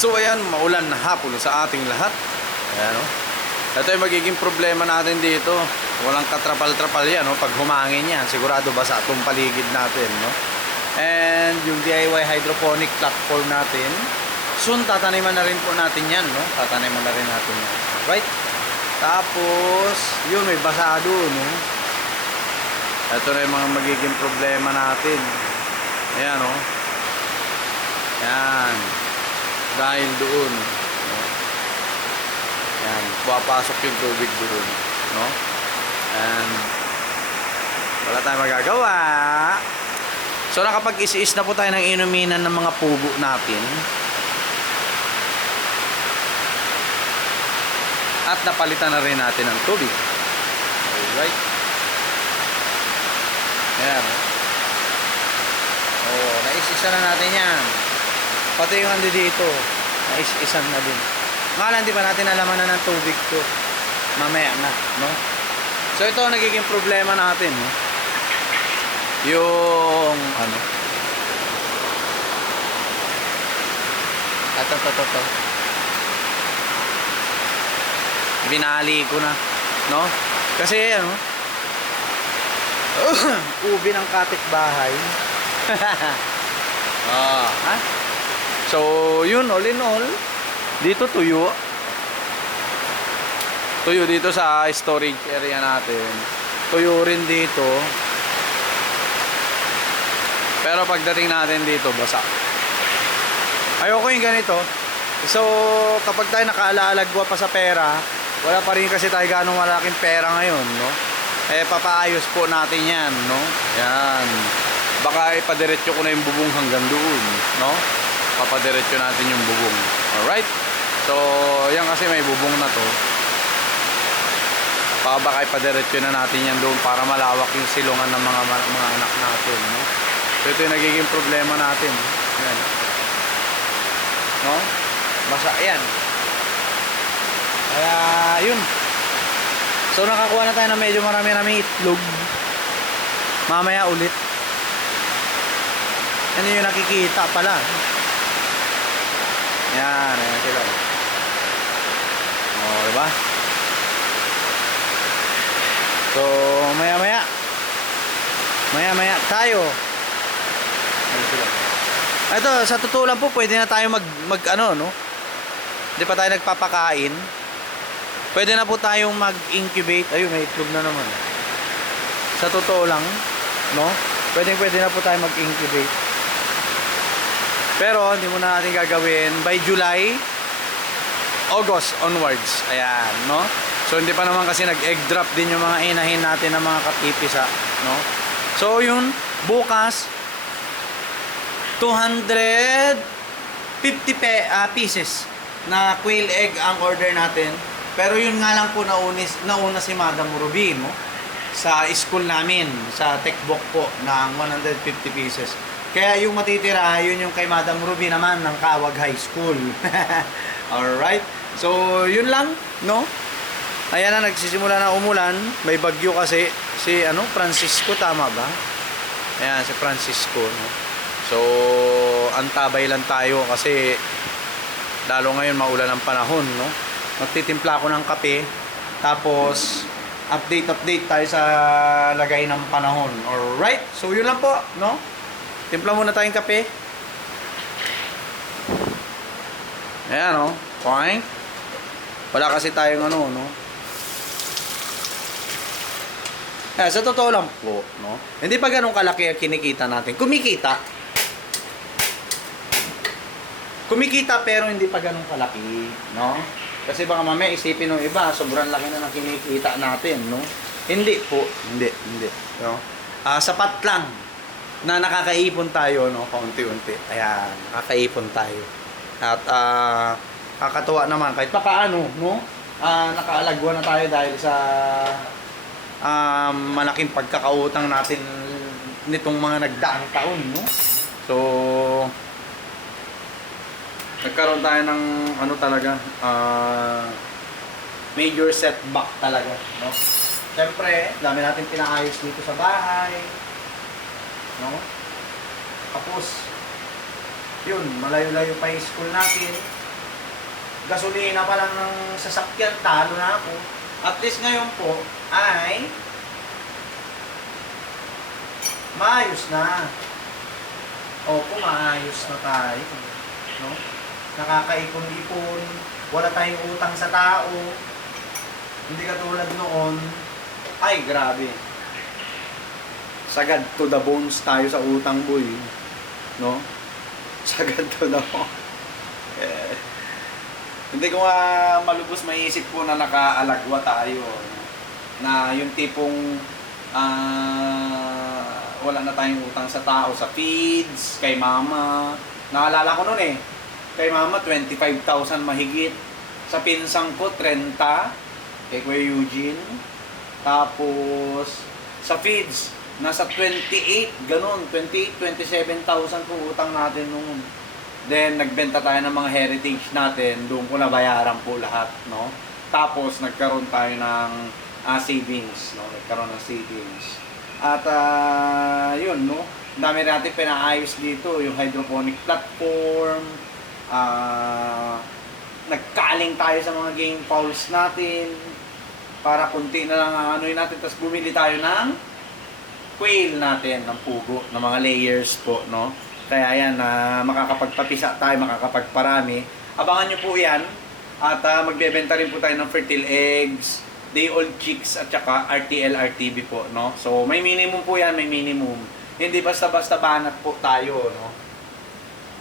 So ayan, maulan na hapon sa ating lahat. Ayan o. Ito yung magiging problema natin dito. Walang katrapal-trapal yan, no? Pag humangin yan, sigurado basa itong paligid natin, no? And yung DIY hydroponic platform natin, soon tataniman na rin po natin yan, no? Tataniman na rin natin yan. Right? Tapos, yun, may basado, no? Ito na yung mga magiging problema natin. Ayan, no? Yan. Dahil doon, no? Yan, papasok yung tubig doon, no? And wala tayong magagawa. So nakapag-is-is na po tayo ng inuminan ng mga pugo natin. At napalitan na rin natin ng tubig. Alright. Ayan. Oh, nais-isa na natin yan. Pati yung andi dito, nais-isan na din. Ngalan, di pa natin alaman na ng tubig to. Mamaya na, no? So ito ang nagiging problema natin, no? Yung ano? Ito. Binali ko na, no? Kasi ano? Ubi ng kapitbahay. Ha? So, yun, all in all, dito tuyo. Tuyo dito sa storage area natin. Tuyo rin dito. Pero pagdating natin dito, basa. Ayoko yung ganito. So, kapag tayo nakaalaalagwa pa sa pera, wala pa rin kasi tayo ganong malaking pera ngayon, no? Eh, papaayos po natin yan, no? Yan. Baka ipadiretso ko na yung bubong hanggang doon, no? Papadiretso natin yung bubong. Alright? So, yan kasi may bubong na to. Baka ipadiretso na natin yan doon para malawak yung silungan ng mga anak natin, no? So, ito yung nagiging problema natin. Yan. No? Basta, yan. Kaya, yun. So, nakakuha na tayo ng medyo marami-rami itlog. Mamaya ulit. Ano yung nakikita pala. Yan, ayan sila. O, diba? So, maya-maya tayo. Ayan sila. Ito, sa totoo lang po, pwede na tayo mag ano, no? Hindi pa tayo nagpapakain. Pwede na po tayong mag-incubate. Ayun, may itlog na naman. Sa totoo lang, no? Pwede na po tayo mag-incubate. Pero, hindi muna natin gagawin by July, August onwards. Ayan, no? So, hindi pa naman kasi nag-egg drop din yung mga inahin natin ng mga katipisa, no? So, yun, bukas, 250 pieces na quail egg ang order natin. Pero yun nga lang po nauna si Madam Ruby, no? Sa school namin, sa textbook po ng 150 pieces. Kaya yung matitira, yun yung kay Madam Ruby naman ng Kawag High School. Alright? So, yun lang, no? Ayan na, nagsisimula na umulan. May bagyo kasi. Si, Francisco, tama ba? Ayan, si Francisco, no? So, antabay lang tayo kasi lalo ngayon maulan ang panahon, no? Magtitimpla ako ng kape. Tapos, update tayo sa lagay ng panahon. Alright? So, yun lang po, no? Timpla muna tayong kape. Ayan, no? Fine. Wala kasi tayong no? Sa totoo lang po, no? Hindi pa ganun kalaki ang kinikita natin. Kumikita pero hindi pa ganun kalaki, no? Kasi baka mamaya isipin ng iba, sobrang laki na ng kinikita natin, no? Hindi po, hindi, no? Sapat lang na nakakaipon tayo, no? Kaunti-unti. Ayan, nakakaipon tayo. At kakatuwa naman kahit pa paano, no? Nakaalagwa na tayo dahil sa malaking pagkakautang natin nitong mga nagdaang taon, no? So, nagkaroon tayo ng talaga, major setback talaga, no? Siyempre, dami natin pinaayos dito sa bahay, no? Tapos, yun, malayo-layo pa yung school natin. gasolina pa lang ng sasakyan, talo na ako. At least ngayon po ay maayos na. Opo, maayos na tayo. No? Nakakaipon-ipon, wala tayong utang sa tao. Hindi katulad noon. Ay, grabe. Sagad to the bones tayo sa utang, boy. No? Sagad to the bones. Hindi ko nga malubos maiisip po na nakaalagwa tayo. Na yung tipong wala na tayong utang sa tao, sa feeds, kay mama. Naalala ko noon eh. Kay mama, 25,000 mahigit. Sa pinsang ko, 30. Kay Kuya Eugene. Tapos, sa feeds, nasa 28, ganun. 28, 27,000 po utang natin noon. Then, nagbenta tayo ng mga heritage natin. Doon ko nabayaran po lahat, no? Tapos, nagkaroon tayo ng savings, no? Nagkaroon ng savings. At, yun, no? Dami natin pinaayos dito. Yung hydroponic platform. Nagkaling tayo sa mga game fouls natin. Para kunti na lang ano'y natin. Tapos, bumili tayo ng quail natin, ng pugo, ng mga layers po, no? Kaya yan, makakapagpapisa tayo, makakapagparami. Abangan nyo po yan. At magbebenta rin po tayo ng fertile eggs, day-old chicks, at saka RTL, RTV po, no? So, may minimum po yan, may minimum. Hindi basta-basta banat po tayo, no?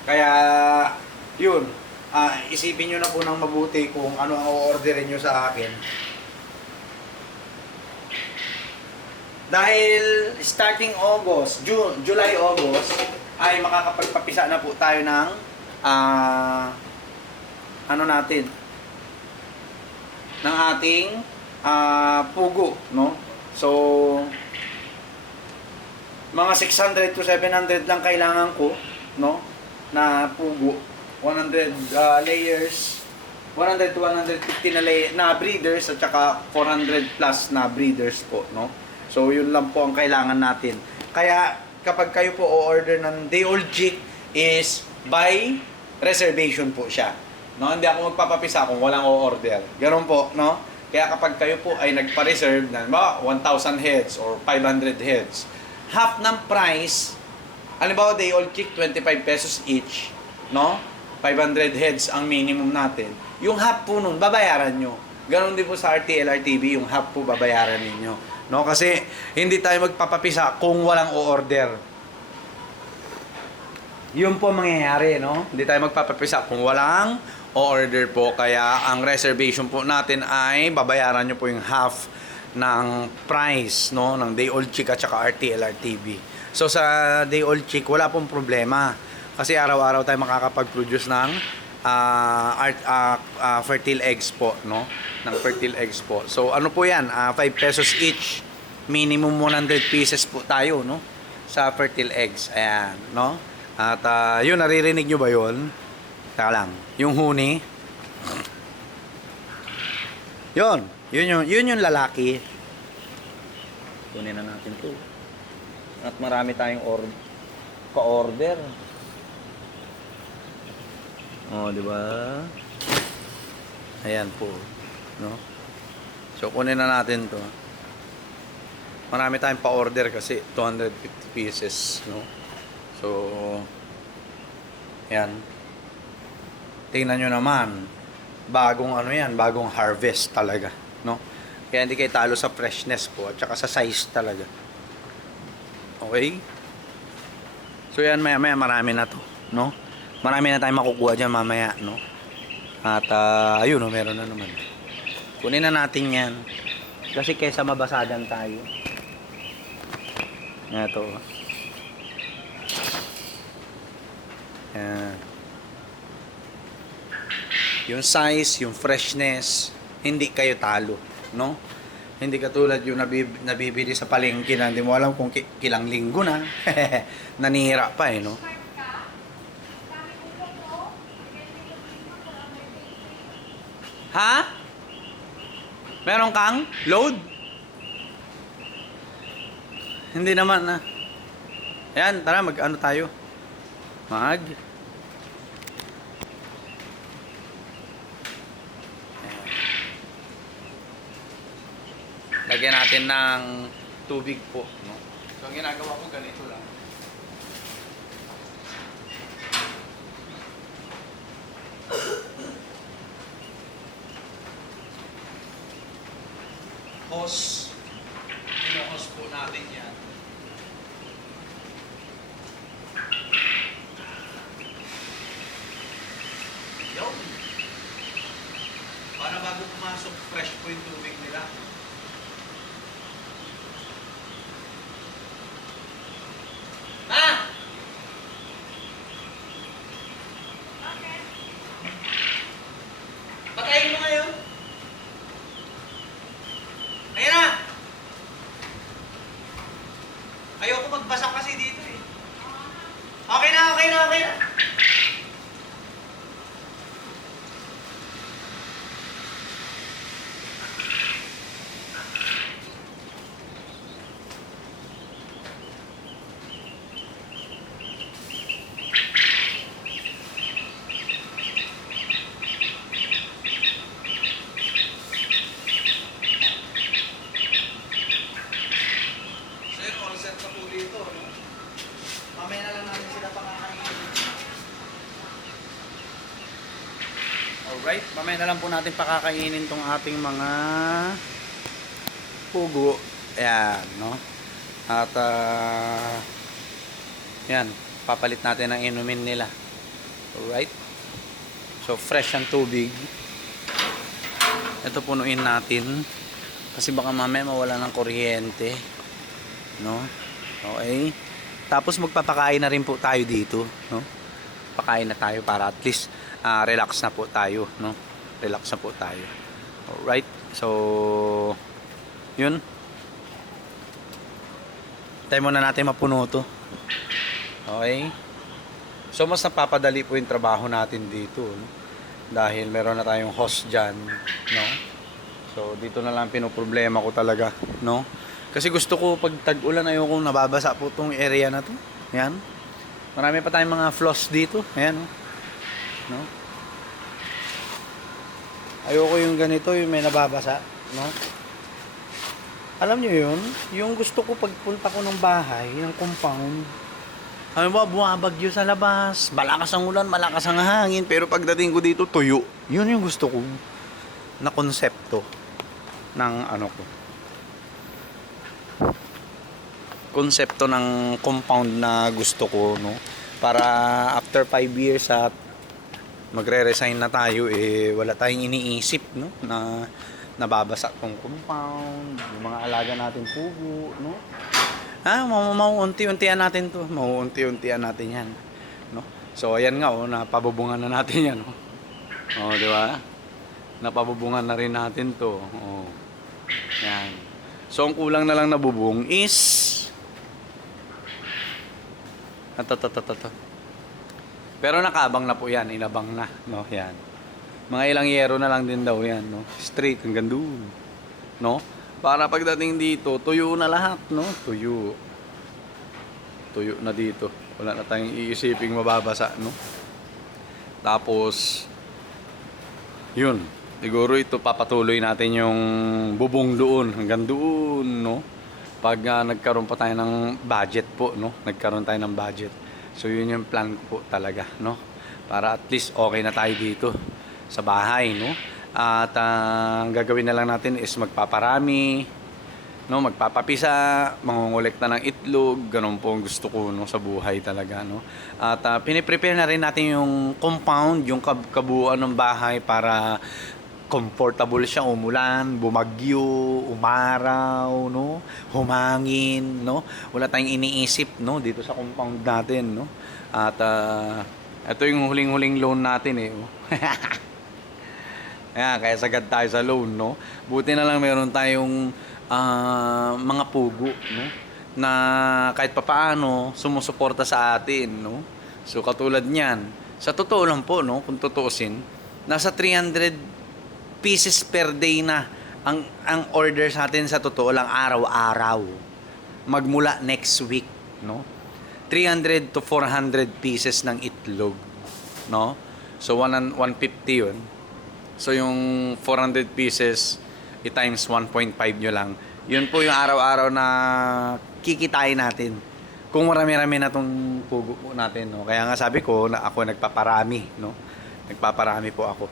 Kaya, yun. Isipin nyo na po ng mabuti kung ano ang o-orderin nyo sa akin. Dahil starting August, July, August, ay makakapagpapisa na po tayo ng ano natin, ng ating pugo, no? So, mga 600 to 700 lang kailangan ko, no? Na pugo, 100 layers, 100 to 150 na breeders, at saka 400 plus na breeders po, no? So, yun lang po ang kailangan natin. Kaya, kapag kayo po o-order ng day-old chick is by reservation po siya. No? Hindi ako magpapapisa kung walang o-order. Ganun po, no? Kaya kapag kayo po ay nagpa-reserve ng 1,000 heads or 500 heads, half ng price, halimbawa day-old chick, 25 pesos each, no? 500 heads ang minimum natin. Yung half po nun, babayaran nyo. Ganun din po sa RTL, RTV, yung half po babayaran ninyo. No, kasi hindi tayo magpapapisa kung walang o-order. Yun po mangyayari, no? Hindi tayo magpapapisa kung walang o-order po. Kaya ang reservation po natin ay babayaran nyo po yung half ng price, no? Ng day-old chick at saka RTL, RTV. So sa day-old chick, wala pong problema. Kasi araw-araw tayo makakapag-produce ng fertile eggs po, no? Ng fertile eggs po. So ano po yan? 5 pesos each. Minimum 100 pieces po tayo, no? Sa fertile eggs. Ayan, no? At yun, naririnig nyo ba yun? Taka lang. Yung huni. Yun yung lalaki. Kunin na natin to. At marami tayong ka-order. Oh, di ba? Ayan po, no? So kunin na natin 'to. Marami tayong pa-order kasi 250 pieces, no? So ayan. Tingnan nyo naman. Bagong ano yan, bagong harvest talaga, no? Kaya hindi kayo talo sa freshness po at saka sa size talaga. Okay? So yan, maya-maya marami na 'to, no? Marami na tayong makukuha dyan mamaya, no? At ayun, no, meron na naman. Kunin na natin yan. Kasi kesa mabasagan tayo. Ito. Yan. Yung size, yung freshness, hindi kayo talo, no? Hindi katulad yung nabibili sa palengke na hindi mo alam kung kilang linggo na. Nanihira pa no? Ha? Meron kang load? Hindi naman na. Ayan, tara mag-ano tayo. lagyan natin ng tubig po, no? So ang ginagawa ko ganito lang. Hose. Hino-hose po natin yan. Yun. Para bago pumasok, fresh po yung tubig nila. Ma! Okay. Patayin mo ngayon. Ayan na! Ayoko magbasa kasi dito eh. Okay na, okay na, okay na. Mamaya na lang natin sila pakakainin. Alright, mamaya na lang po natin pakakainin tong ating mga pugo. Ayan, no? At, yan, papalit natin ang inumin nila. Alright? So, fresh ang tubig. Ito punuin natin. Kasi baka mamaya mawala ng kuryente. No? Okay? Tapos magpapakain na rin po tayo dito, no? Pakain na tayo para at least relax na po tayo, no? Relax na po tayo. Alright? So, yun. Tayo muna natin mapuno to. Okay? So, mas napapadali po yung trabaho natin dito, no? Dahil meron na tayong host dyan, no? So, dito na lang pinoproblema ko talaga, no? Kasi gusto ko pag tag-ulan ayokong nababasa po itong area na to. Ayan. Marami pa tayong mga floss dito. Ayan. No? Ayoko yung ganito, yung may nababasa. No? Alam nyo yun? Yung gusto ko pagpunta ko ng bahay, ng compound. Alam mo ba, bumabagyo sa labas. Malakas ang ulan, malakas ang hangin. Pero pagdating ko dito, tuyo. Yun yung gusto ko na konsepto ng ano ko. Konsepto ng compound na gusto ko, no? Para after 5 years at magre-resign na tayo, eh wala tayong iniisip, no? Na nababasa tong compound, yung mga alaga natin pugo, no? Mauunti-untian natin to, mauunti-untian natin yan, no? So ayan nga, oh, napabubungan na natin yan, oh. Oh, di ba? Napabubungan na rin natin to, oh. Yan. So ang kulang na lang nabubung is ito. Pero nakabang na po yan, inabang na, no? Yan. Mga ilang yero na lang din daw yan, no? Straight hanggang doon, no? Para pagdating dito, tuyo na lahat, no? Tuyo. Tuyo na dito. Wala na tayong iisiping mababasa, no? Tapos yun, siguro ito papatuloy natin yung bubong doon hanggang doon, no? Pag nagkaroon pa tayo ng budget po, no? Nagkaroon tayo ng budget. So yun yung plan ko po talaga, no? Para at least okay na tayo dito sa bahay, no? At ang gagawin na lang natin is magpaparami, no? Magpapapisa, mangungulekta ng itlog, ganun po ang gusto ko, no? Sa buhay talaga, no? At piniprepare na rin natin yung compound, yung kabuuan ng bahay para comfortable siya, umulan, bumagyo, umaraw, no? Humangin, no? Wala tayong iniisip, no? Dito sa compound natin, no? At ito yung huling-huling loan natin, eh. Oh. Ayan, kaya sagad tayo sa loan, no? Buti na lang meron tayong mga pugo, no? Na kahit papaano sumusuporta sa atin, no? So katulad niyan, sa totoo lang po, no? Kung tutuusin, nasa 300 pieces per day na ang order sa atin, sa totoo lang, araw-araw. Magmula next week, no? 300 to 400 pieces ng itlog, no? So 150 yun. So yung 400 pieces i-times 1.5 nyo lang, Yun po yung araw-araw na kikitain natin. Kung marami-rami na tong pugo po natin, no? Kaya nga sabi ko na ako nagpaparami, no? Nagpaparami po ako.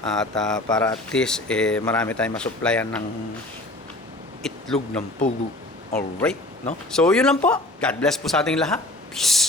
At para at least marami tayong masupplyan ng itlog ng pugo. Alright, no? So yun lang po. God bless po sa ating lahat. Peace.